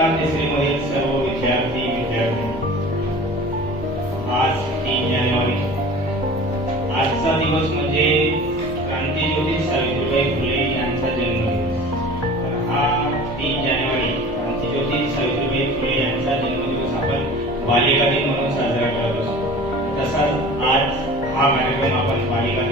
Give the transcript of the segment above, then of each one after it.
इयत्ता तिसरीमधील सर्व विद्यार्थी विद्यार्थी. आज तीन जानेवारी. आजचा दिवस म्हणजे क्रांतीज्योती सावित्रीबाई फुले यांचा जन्मदिवस. हा तीन जानेवारी क्रांतीज्योती सावित्रीबाई फुले यांचा जन्मदिवस आपण बालिका दिन म्हणून साजरा करत असतो. तसाच आज हा कार्यक्रम आपण बालिका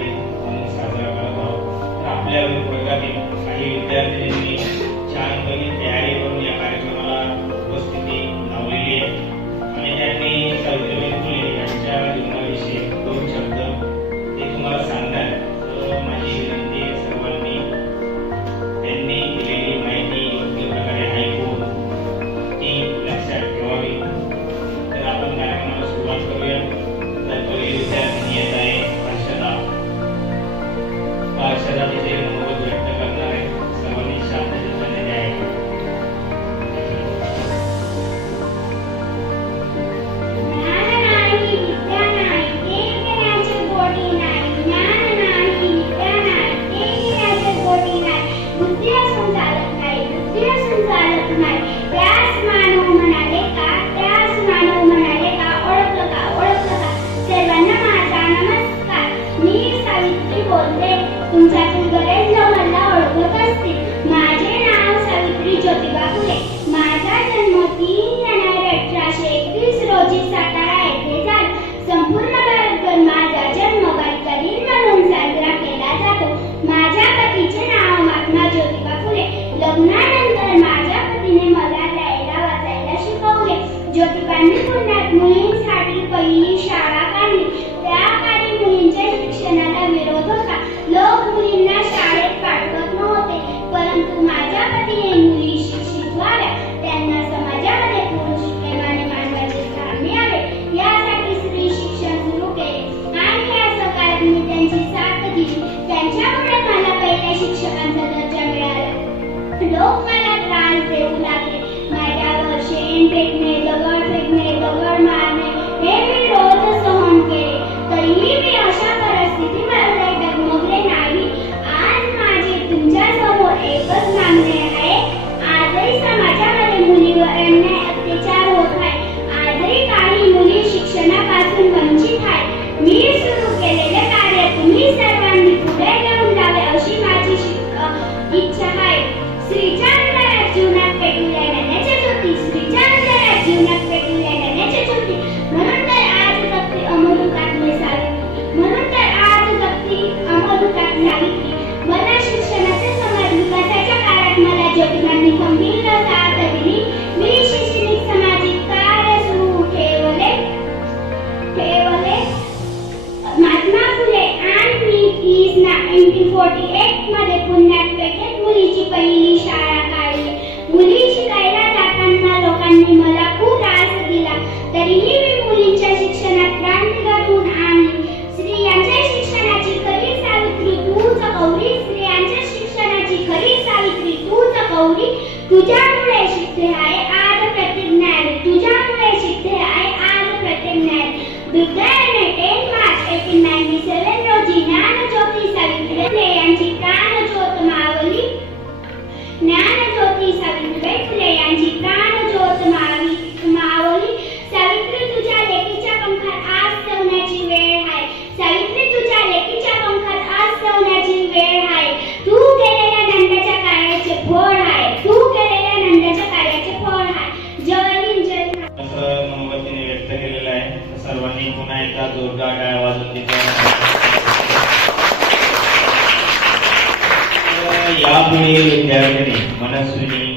नमस्कार. मी सावित्री बोलते. तुमच्यातून बरेच लोक ओळखत असतील. माझे नाव सावित्री ज्योतिबा माझा जन्म तीन जानेवारी अठराशे एकवीस रोजी साठा மிகவும் நீள சாதவினி வீசி ആത്മീയ വിദ്യാർത്ഥിനി മനസ്സിനെയും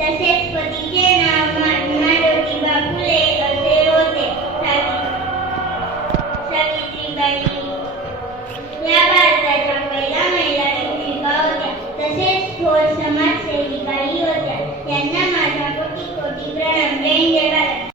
तसेच तसेच पतीचे नाव महात्मा ज्योतिबा फुले असे होते सावि- सावित्रीबाई या भारताच्या पहिल्या